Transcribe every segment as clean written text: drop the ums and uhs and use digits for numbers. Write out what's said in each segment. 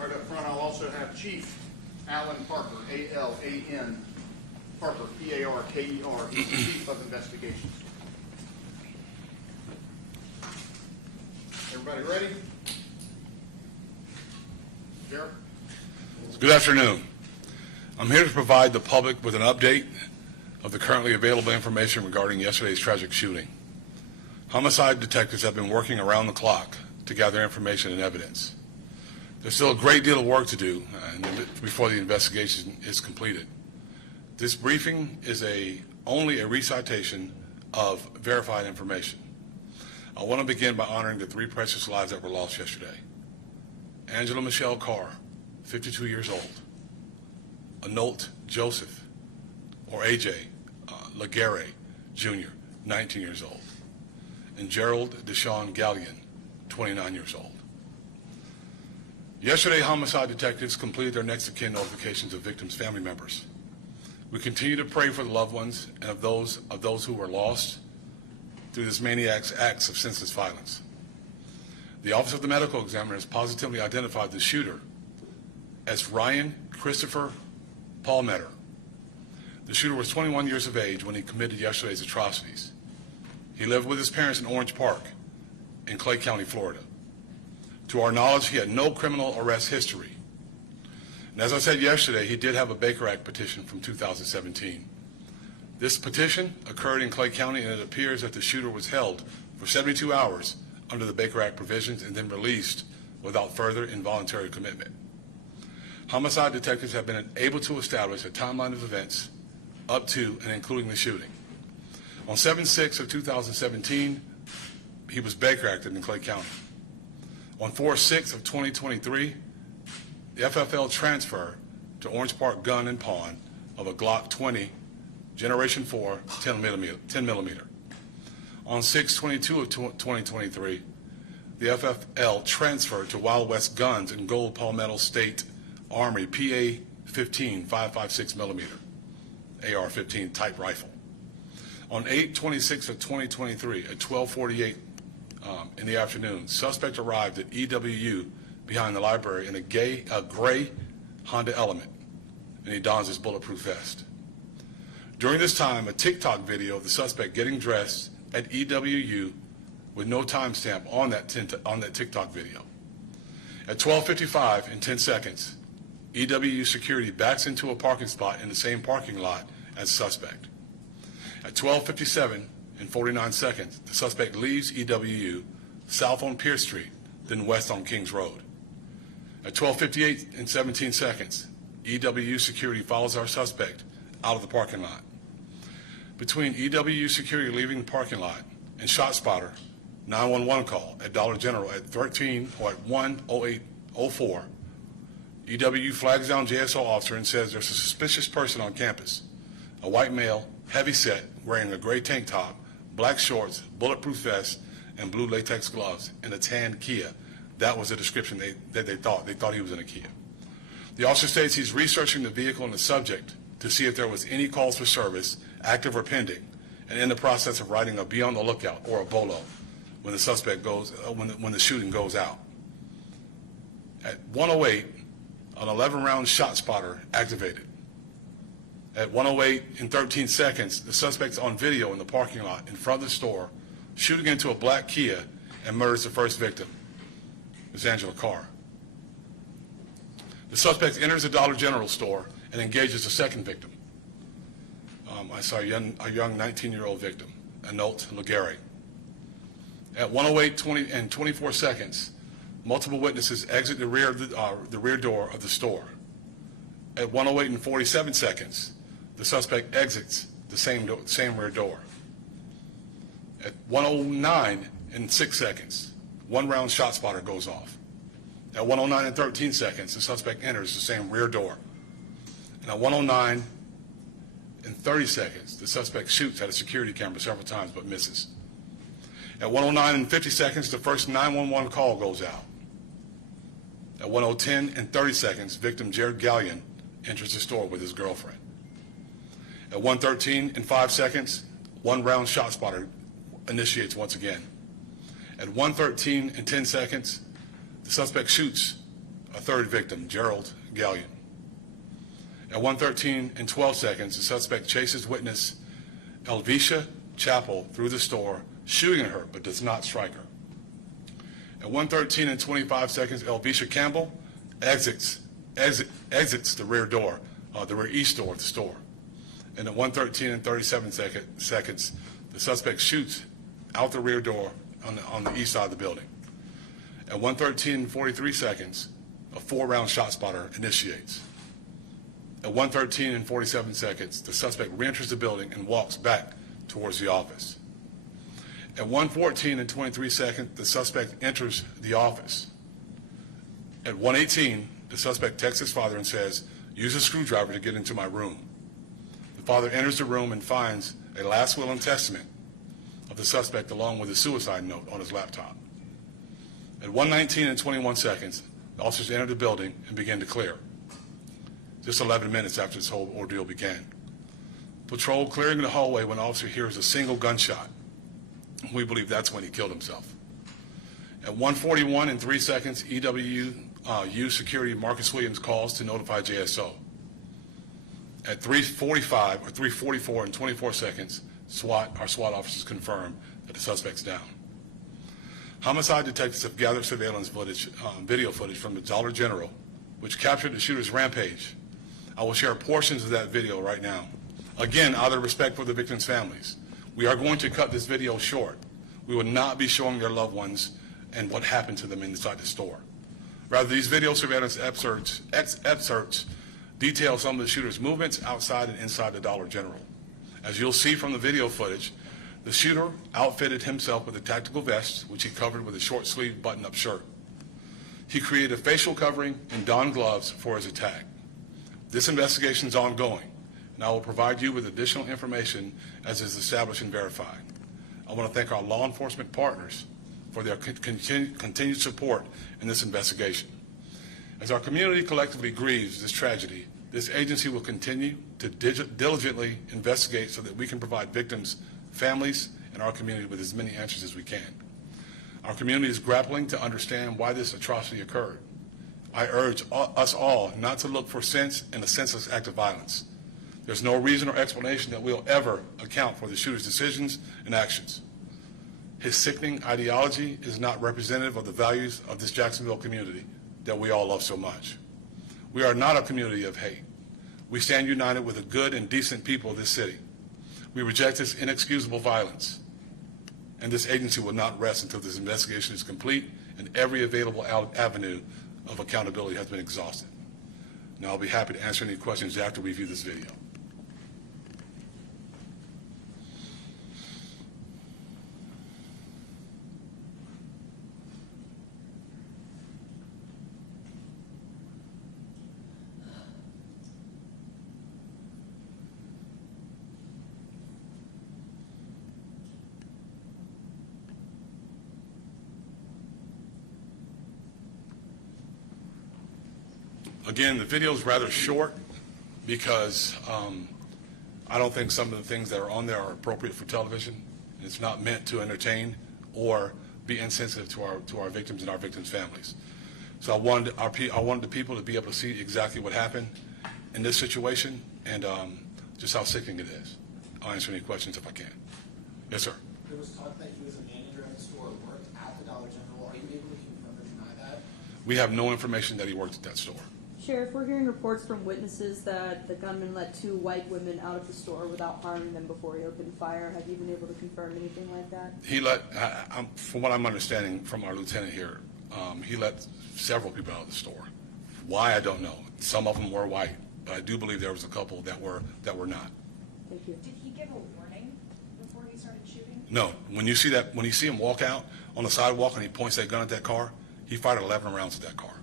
Right up front, I'll also have Chief Alan Parker, A-L-A-N, Parker, P-A-R-K-E-R. He's the Chief of Investigations. Everybody ready? Sheriff? Good afternoon. I'm here to provide the public with an update of the currently available information regarding yesterday's tragic shooting. Homicide detectives have been working around the clock to gather information and evidence. There's still a great deal of work to do before the investigation is completed. This briefing is only a recitation of verified information. I want to begin by honoring the 3 precious lives that were lost yesterday. Angela Michelle Carr, 52 years old. Anolt Joseph, or AJ Laguerre Jr., 19 years old. And Gerald Deshawn Gallion, 29 years old. Yesterday, homicide detectives completed their next of kin notifications of victims' family members. We continue to pray for the loved ones and of those who were lost through this maniac's acts of senseless violence. The Office of the Medical Examiner has positively identified the shooter as Ryan Christopher Palmetter. The shooter was 21 years of age when he committed yesterday's atrocities. He lived with his parents in Orange Park in Clay County, Florida. To our knowledge, he had no criminal arrest history. And as I said yesterday, he did have a Baker Act petition from 2017. This petition occurred in Clay County, and it appears that the shooter was held for 72 hours under the Baker Act provisions and then released without further involuntary commitment. Homicide detectives have been able to establish a timeline of events up to and including the shooting. On 7/6 of 2017, he was Baker Acted in Clay County. On 4/6 of 2023, the FFL transferred to Orange Park Gun and Pawn of a Glock 20 Generation 4 10 millimeter. On 6/22 of 2023, the FFL transferred to Wild West Guns and Gold Palmetto State Armory PA-15 5.56 millimeter AR-15 type rifle. On 8/26 of 2023 at 12:48 in the afternoon, suspect arrived at EWU behind the library in a gray Honda Element, and he dons his bulletproof vest. During this time, a TikTok video of the suspect getting dressed at EWU with no timestamp on that TikTok video. At 12:55 and 10 seconds, EWU security backs into a parking spot in the same parking lot as the suspect. At 12:57 and 49 seconds, the suspect leaves EWU south on Pierce Street, then west on Kings Road. At 12:58 and 17 seconds, EWU security follows our suspect out of the parking lot. Between EWU security leaving the parking lot and ShotSpotter 911 call at Dollar General at 1:08:04, EWU flags down JSO officer and says there's a suspicious person on campus. A white male, heavy set, wearing a gray tank top, black shorts, bulletproof vest, and blue latex gloves in a tan Kia. That was the description they thought. They thought he was in a Kia. The officer states he's researching the vehicle and the subject to see if there was any calls for service, active or pending, and in the process of writing a be on the lookout or a BOLO when the suspect when the shooting goes out. At 1:08, an 11-round ShotSpotter activated. At 1:08 and 13 seconds, the suspect's on video in the parking lot in front of the store, shooting into a black Kia and murders the first victim, Ms. Angela Carr. The suspect enters the Dollar General store and engages the second victim. I saw a young 19-year-old victim, Anolt Laguerre. At 1:08 and 24 seconds, multiple witnesses exit the rear door of the store. At 1:08 and 47 seconds, the suspect exits the same rear door. At 1:09 and 6 seconds, one round ShotSpotter goes off. At 1:09 and 13 seconds, the suspect enters the same rear door. And at 1:09 and 30 seconds, the suspect shoots at a security camera several times but misses. At 1:09 and 50 seconds, the first 911 call goes out. At 1:10 and 30 seconds, victim Jared Gallion enters the store with his girlfriend. At 1:13 and 5 seconds, one round ShotSpotter initiates once again. At 1:13 and 10 seconds, the suspect shoots a third victim, Gerald Gallion. At 1:13 and 12 seconds, the suspect chases witness Elvisha Chappell through the store, shooting at her, but does not strike her. At 1:13 and 25 seconds, Elvisha Campbell exits the rear door, the rear east door of the store. And at 1:13 and 37 seconds, the suspect shoots out the rear door on the east side of the building. At 1:13 and 43 seconds, a 4-round shot spotter initiates. At 1:13 and 47 seconds, the suspect reenters the building and walks back towards the office. At 1:14 and 23 seconds, the suspect enters the office. At 1:18, the suspect texts his father and says, "Use a screwdriver to get into my room." The father enters the room and finds a last will and testament of the suspect along with a suicide note on his laptop. At 1:19 and 21 seconds, the officers enter the building and begin to clear. Just 11 minutes after this whole ordeal began. Patrol clearing the hallway when an officer hears a single gunshot. We believe that's when he killed himself. At 1:41 and 3 seconds, EWU security Marcus Williams calls to notify JSO. At 3:45 or 3:44 and 24 seconds, our SWAT officers confirm that the suspect's down. Homicide detectives have gathered surveillance footage, video footage from the Dollar General, which captured the shooter's rampage. I will share portions of that video right now. Again, out of respect for the victims' families, we are going to cut this video short. We will not be showing their loved ones and what happened to them inside the store. Rather, these video surveillance excerpts detail some of the shooter's movements outside and inside the Dollar General. As you'll see from the video footage, the shooter outfitted himself with a tactical vest, which he covered with a short-sleeved button-up shirt. He created a facial covering and donned gloves for his attack. This investigation is ongoing, and I will provide you with additional information as is established and verified. I want to thank our law enforcement partners for their continued support in this investigation. As our community collectively grieves this tragedy, this agency will continue to diligently investigate so that we can provide victims, families, and our community with as many answers as we can. Our community is grappling to understand why this atrocity occurred. I urge us all not to look for sense in a senseless act of violence. There's no reason or explanation that we'll ever account for the shooter's decisions and actions. His sickening ideology is not representative of the values of this Jacksonville community that we all love so much. We are not a community of hate. We stand united with the good and decent people of this city. We reject this inexcusable violence, and this agency will not rest until this investigation is complete and every available avenue of accountability has been exhausted. Now, I'll be happy to answer any questions after we view this video. Again, the video is rather short because I don't think some of the things that are on there are appropriate for television. It's not meant to entertain or be insensitive to our victims and our victims' families. So I wanted the people to be able to see exactly what happened in this situation and just how sickening it is. I'll answer any questions if I can. Yes, sir. There was talk that he was a manager at the store, worked at the Dollar General. Are you able to confirm or deny that? We have no information that he worked at that store. Sheriff, we're hearing reports from witnesses that the gunman let 2 white women out of the store without harming them before he opened fire. Have you been able to confirm anything like that? He let, from what I'm understanding from our lieutenant here, he let several people out of the store. Why, I don't know. Some of them were white, but I do believe there was a couple that were not. Thank you. Did he give a warning before he started shooting? No. When you see him walk out on the sidewalk and he points that gun at that car, he fired 11 rounds at that car.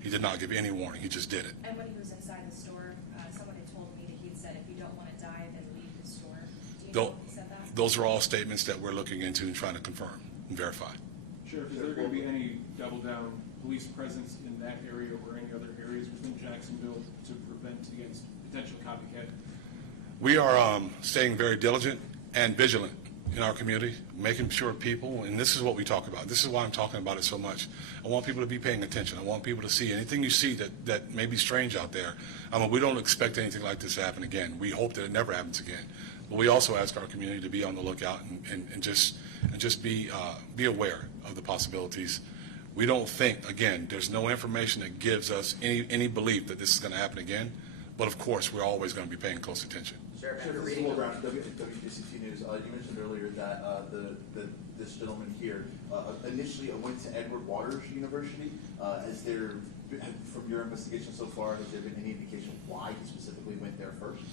He did not give any warning. He just did it. And when he was inside the store, someone had told me that he'd said, if you don't want to die, then leave the store. Do you know if he said that? Those are all statements that we're looking into and trying to confirm and verify. Sheriff, is there going to be any double-down police presence in that area or any other areas within Jacksonville to prevent against potential copycat? We are staying very diligent and vigilant in our community, making sure people, and this is what we talk about. This is why I'm talking about it so much. I want people to be paying attention. I want people to see anything you see that may be strange out there. I mean, we don't expect anything like this to happen again. We hope that it never happens again. But we also ask our community to be on the lookout and just be aware of the possibilities. We don't think, again, there's no information that gives us any belief that this is going to happen again. But of course, we're always going to be paying close attention. Sheriff, Sure, after this is reading Will the Brown, WKCT News. You mentioned earlier that this gentleman here initially went to Edward Waters University. From your investigation so far, has there been any indication why he specifically went there first?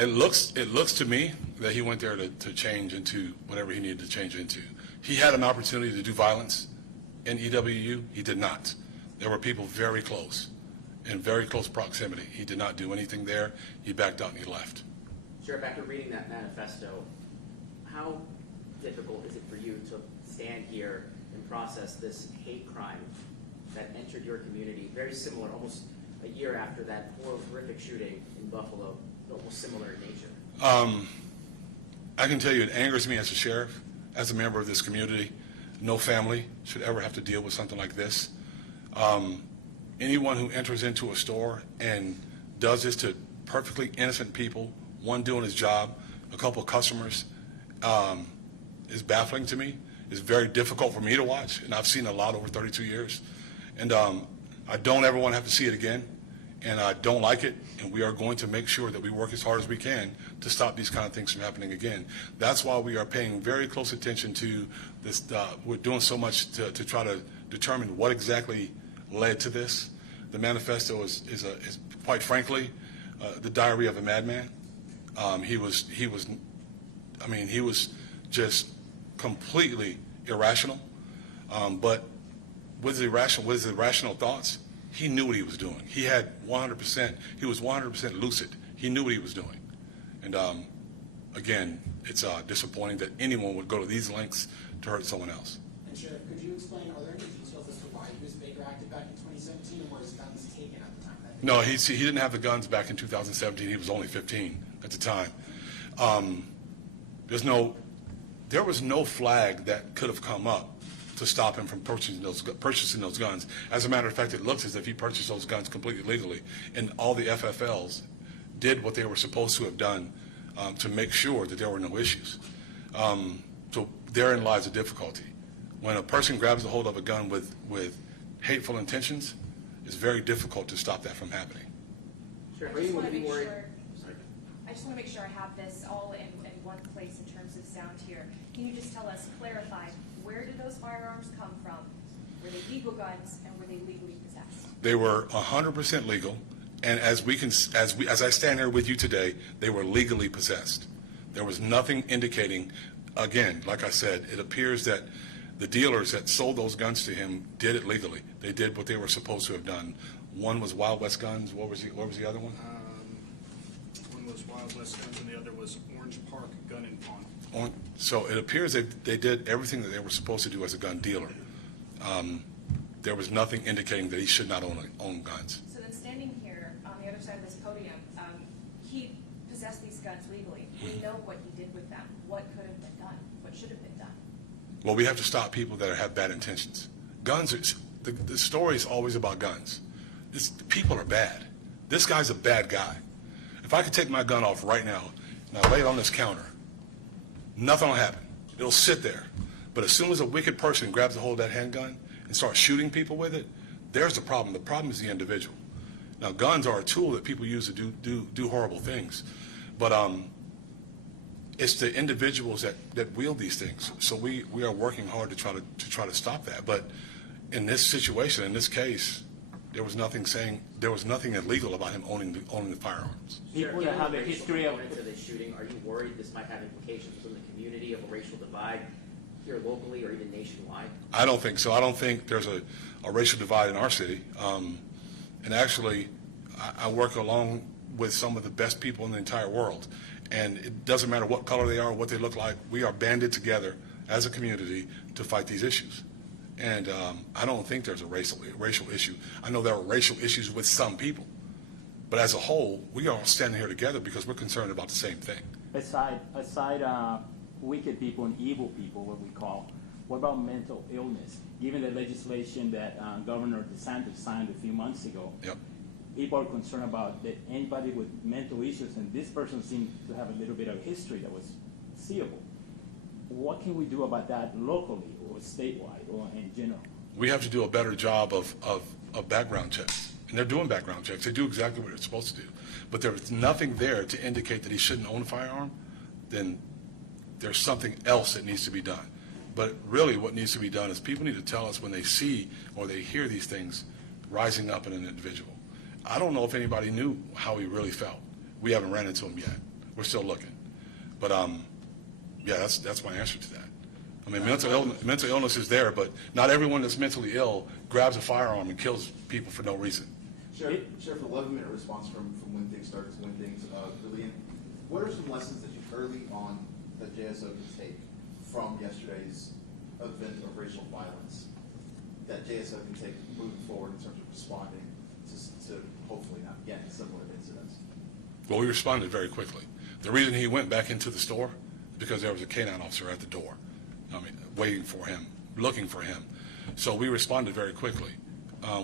It looks to me that he went there to change into whatever he needed to change into. He had an opportunity to do violence in EWU. He did not. There were people very close, in very close proximity. He did not do anything there. He backed out and he left. Sheriff, after reading that manifesto, how difficult is it for you to stand here and process this hate crime that entered your community, very similar, almost a year after that horrific shooting in Buffalo, almost similar in nature? I can tell you it angers me as a sheriff, as a member of this community. No family should ever have to deal with something like this. Anyone who enters into a store and does this to perfectly innocent people, one doing his job, a couple of customers, is baffling to me. It's very difficult for me to watch, and I've seen a lot over 32 years. And I don't ever want to have to see it again, and I don't like it, and we are going to make sure that we work as hard as we can to stop these kind of things from happening again. That's why we are paying very close attention to this. We're doing so much to try to determine what exactly led to this. The manifesto is quite frankly, the diary of a madman. He was just completely irrational, but with his irrational thoughts, he knew what he was doing. He was 100% lucid. He knew what he was doing. And again, it's disappointing that anyone would go to these lengths to hurt someone else. And Sheriff, could you explain, are there any details as to why he was Baker active back in 2017 and were his guns taken at the time? No, he didn't have the guns back in 2017. He was only 15 at the time. There was no flag that could have come up to stop him from purchasing those guns. As a matter of fact, it looks as if he purchased those guns completely legally, and all the FFLs did what they were supposed to have done to make sure that there were no issues. So therein lies the difficulty. When a person grabs a hold of a gun with hateful intentions, it's very difficult to stop that from happening. Sheriff, I are just you want would to be make worried? sure, Sorry. I just want to make sure I have this all in one place in terms of sound here. Can you just tell us, clarify, where did those firearms come from? Were they legal guns, and were they legally possessed? They were 100% legal, and as I stand here with you today, they were legally possessed. There was nothing indicating, again, like I said, it appears that the dealers that sold those guns to him did it legally. They did what they were supposed to have done. One was Wild West Guns. What was the other one? One was Wild West Guns and the other was Orange Park Gun and Pawn. So it appears that they did everything that they were supposed to do as a gun dealer. There was nothing indicating that he should not own guns. So then standing here on the other side of this podium, he possessed these guns legally. We know what he did with them. What could have been done? What should have been done? Well, we have to stop people that have bad intentions. Guns, the story is always about guns. People are bad. This guy's a bad guy. If I could take my gun off right now and I lay it on this counter, nothing will happen. It'll sit there. But as soon as a wicked person grabs a hold of that handgun and starts shooting people with it, there's the problem. The problem is the individual. Now, guns are a tool that people use to do horrible things. But it's the individuals that wield these things. So we are working hard to try to stop that. But in this situation, in this case, there was nothing illegal about him owning the firearms. People that have a history of this shooting, are you worried this might have implications within the community of a racial divide here locally or even nationwide? I don't think so. I don't think there's a racial divide in our city. And actually, I work along with some of the best people in the entire world. And it doesn't matter what color they are or what they look like. We are banded together as a community to fight these issues. And I don't think there's a racial issue. I know there are racial issues with some people. But as a whole, we are all standing here together because we're concerned about the same thing. Aside wicked people and evil people, what we call. What about mental illness? Given the legislation that Governor DeSantis signed a few months ago, Yep. people are concerned about that anybody with mental issues, and this person seemed to have a little bit of history that was seeable. What can we do about that locally or statewide or in general? We have to do a better job of background checks. And they're doing background checks. They do exactly what they're supposed to do. But there's nothing there to indicate that he shouldn't own a firearm, then there's something else that needs to be done. But really what needs to be done is people need to tell us when they see or they hear these things rising up in an individual. I don't know if anybody knew how he really felt. We haven't ran into him yet. We're still looking. But yeah, that's my answer to that. I mean, mental illness is there, but not everyone that's mentally ill grabs a firearm and kills people for no reason. Sheriff, a 11-minute response from when things started to when things, Lillian, what are some lessons that you've early on that JSO can take from yesterday's event of racial violence that JSO can take moving forward in terms of responding to hopefully not again similar incidents? Well, we responded very quickly. The reason he went back into the store is because there was a K-9 officer at the door, waiting for him, looking for him. So we responded very quickly.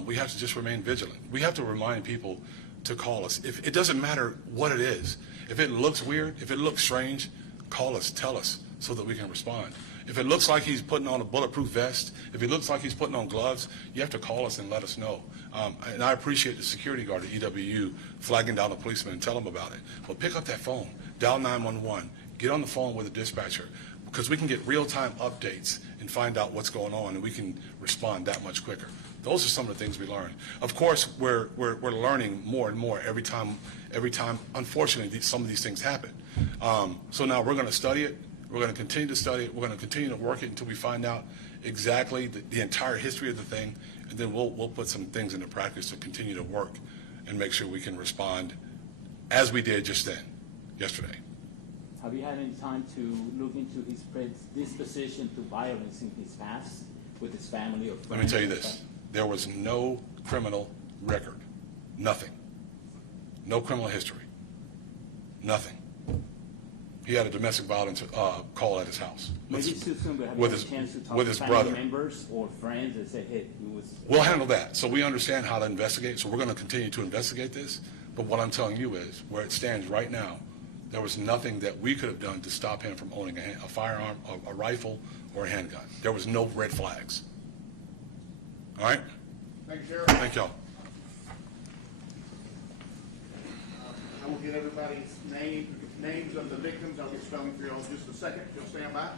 We have to just remain vigilant. We have to remind people to call us. If it doesn't matter what it is. If it looks weird, if it looks strange, call us, tell us, so that we can respond. If it looks like he's putting on a bulletproof vest, if it looks like he's putting on gloves, you have to call us and let us know. And I appreciate the security guard at EWU flagging down the policeman and tell them about it. Well, pick up that phone, dial 911, get on the phone with the dispatcher, because we can get real-time updates and find out what's going on, and we can respond that much quicker. Those are some of the things we learned. Of course, we're learning more and more every time. Unfortunately, some of these things happen. So now we're going to study it. We're going to continue to study it. We're going to continue to work it until we find out exactly the entire history of the thing, and then we'll put some things into practice to continue to work and make sure we can respond as we did just then, yesterday. Have you had any time to look into his disposition to violence in his past with his family or friends? Let me tell you this. There was no criminal record. Nothing. No criminal history. Nothing. He had a domestic violence call at his house. Maybe too soon, but have you with had his, a chance to talk with to his family brother. members or friends that say, hey, he was... We'll handle that. So we understand how to investigate. So we're going to continue to investigate this. But what I'm telling you is, where it stands right now, there was nothing that we could have done to stop him from owning a firearm, a rifle, or a handgun. There was no red flags. All right? Thank you, Sheriff. Thank y'all. I will get everybody's names of the victims. I'll get spelling for y'all in just a second. You'll stand by.